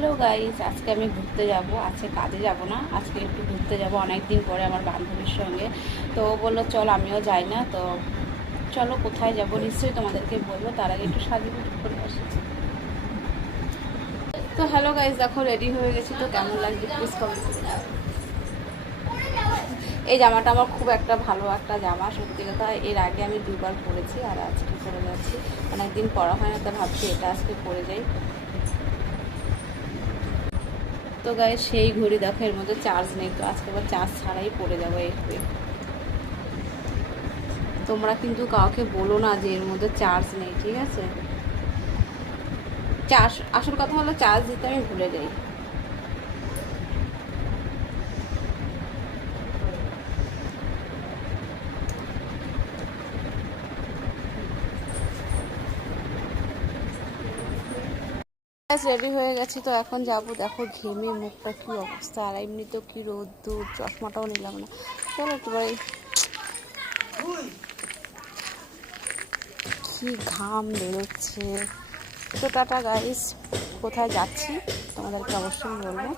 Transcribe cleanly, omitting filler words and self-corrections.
Hello guys, আজকে আমি ঘুরতে যাব। আজকে কাজে যাব না, আজকে একটু ঘুরতে যাব অনেক দিন পরে আমার বান্ধবীর সঙ্গে। তো ও বললো চল, আমিও যাই না। তো চলো, কোথায় যাব নিশ্চয়ই তোমাদেরকে বলবো, তার আগে একটু সাজুগুজু করে আসি। তো হ্যালো গাইস, দেখো রেডি হয়ে গেছি। তো কেমন লাগছে প্লিজ কমেন্ট করে দাও। এই জামাটা আমার খুব একটা ভালো একটা জামা, সত্যি কথা। এর আগে আমি দুবার পরেছি আর আজকে পরে যাচ্ছি। অনেকদিন পরা হয় না, তো ভাবছি এটা আজকে পরে যাই। তো গায়ে সেই ঘড়ি দেখো, এর মধ্যে চার্জ নেই, তো আজকে আবার চার্জ ছাড়াই পড়ে যাবো। তোমরা কিন্তু কাউকে বলো না যে এর মধ্যে চার্জ নেই, ঠিক আছে? চার্জ, আসল কথা হলো চার্জ দিতে আমি ভুলে যাই। রেডি হয়ে গেছি, তো এখন যাব। দেখো ঘেমে মুখটা কি অবস্থা, আর এমনি তো কি রোদ্দুর, চশমাটাও নিলাম না। চলো একেবারে, কি ঘাম বেরোচ্ছে। তো টাটা গাইস, কোথায় যাচ্ছি তোমাদেরকে অবশ্যই বলবো।